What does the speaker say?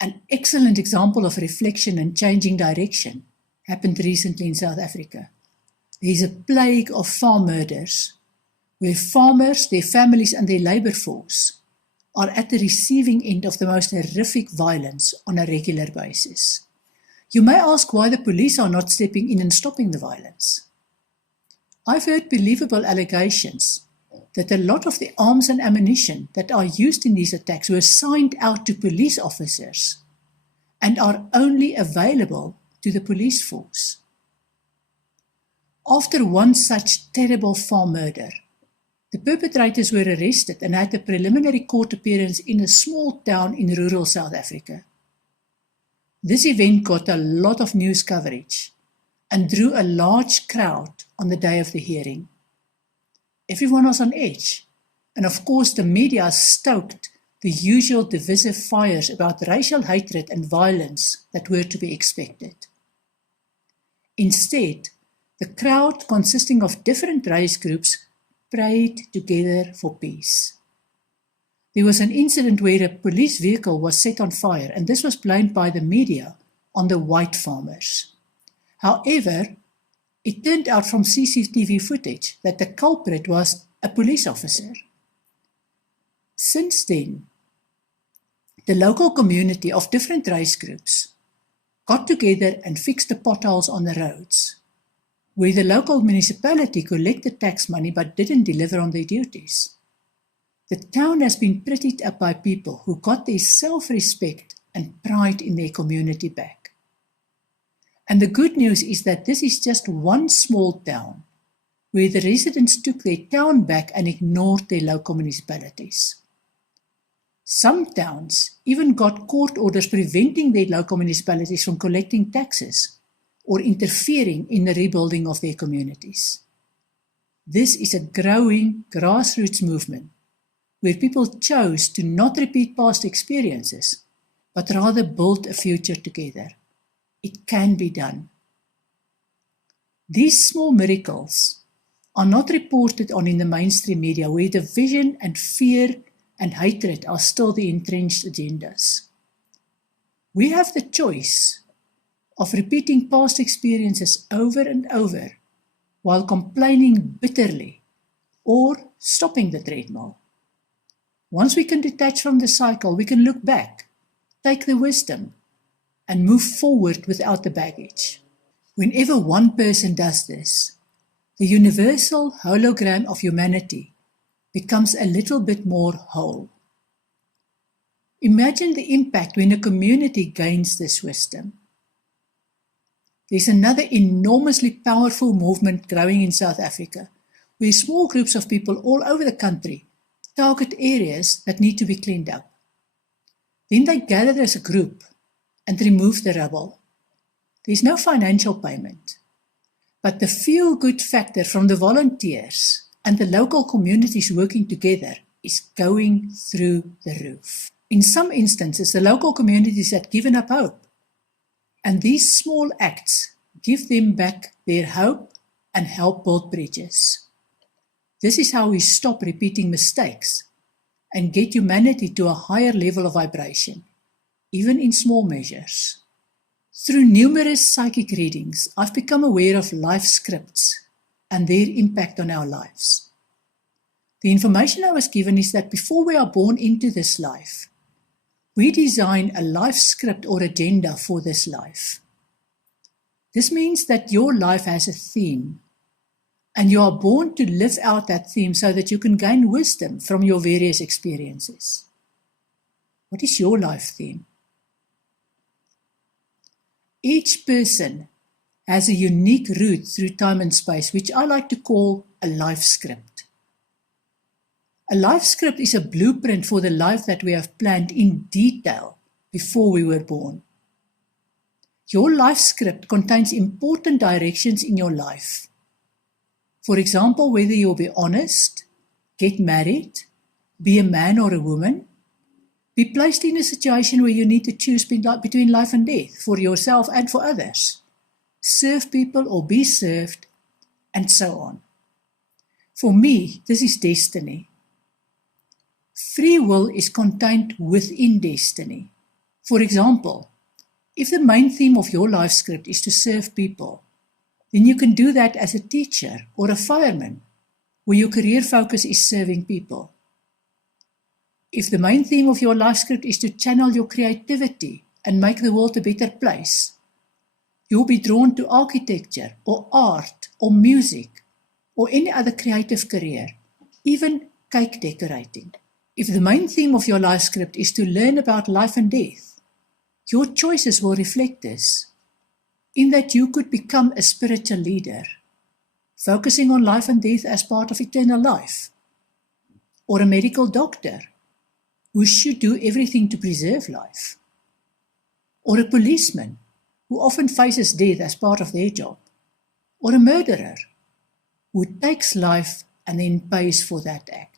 An excellent example of reflection and changing direction happened recently in South Africa. There is a plague of farm murders, where farmers, their families and their labour force are at the receiving end of the most horrific violence on a regular basis. You may ask why the police are not stepping in and stopping the violence. I've heard believable allegations that a lot of the arms and ammunition that are used in these attacks were signed out to police officers and are only available to the police force. After one such terrible farm murder, the perpetrators were arrested and had a preliminary court appearance in a small town in rural South Africa. This event got a lot of news coverage and drew a large crowd on the day of the hearing. Everyone was on edge, and of course the media stoked the usual divisive fires about racial hatred and violence that were to be expected. Instead, the crowd, consisting of different race groups, prayed together for peace. There was an incident where a police vehicle was set on fire, and this was blamed by the media on the white farmers. However, it turned out from CCTV footage that the culprit was a police officer. Since then, the local community of different race groups got together and fixed the potholes on the roads, where the local municipality collected tax money but didn't deliver on their duties. The town has been prettied up by people who got their self-respect and pride in their community back. And the good news is that this is just one small town, where the residents took their town back and ignored their local municipalities. Some towns even got court orders preventing their local municipalities from collecting taxes or interfering in the rebuilding of their communities. This is a growing grassroots movement where people chose to not repeat past experiences, but rather build a future together. It can be done. These small miracles are not reported on in the mainstream media, where division and fear and hatred are still the entrenched agendas. We have the choice of repeating past experiences over and over while complaining bitterly, or stopping the treadmill. Once we can detach from the cycle, we can look back, take the wisdom, and move forward without the baggage. Whenever one person does this, the universal hologram of humanity becomes a little bit more whole. Imagine the impact when a community gains this wisdom. There's another enormously powerful movement growing in South Africa, where small groups of people all over the country target areas that need to be cleaned up. Then they gather as a group and remove the rubble. There's no financial payment, but the feel-good factor from the volunteers and the local communities working together is going through the roof. In some instances, the local communities had given up hope, and these small acts give them back their hope and help build bridges. This is how we stop repeating mistakes and get humanity to a higher level of vibration, even in small measures. Through numerous psychic readings, I've become aware of life scripts and their impact on our lives. The information I was given is that before we are born into this life, we design a life script or agenda for this life. This means that your life has a theme, and you are born to live out that theme so that you can gain wisdom from your various experiences. What is your life theme? Each person has a unique route through time and space, which I like to call a life script. A life script is a blueprint for the life that we have planned in detail before we were born. Your life script contains important directions in your life. For example, whether you'll be honest, get married, be a man or a woman, be placed in a situation where you need to choose between life and death for yourself and for others, serve people or be served, and so on. For me, this is destiny. Free will is contained within destiny. For example, if the main theme of your life script is to serve people, then you can do that as a teacher or a fireman, where your career focus is serving people. If the main theme of your life script is to channel your creativity and make the world a better place, you'll be drawn to architecture or art or music or any other creative career, even cake decorating. If the main theme of your life script is to learn about life and death, your choices will reflect this, in that you could become a spiritual leader, focusing on life and death as part of eternal life, or a medical doctor who should do everything to preserve life, or a policeman who often faces death as part of their job, or a murderer who takes life and then pays for that act.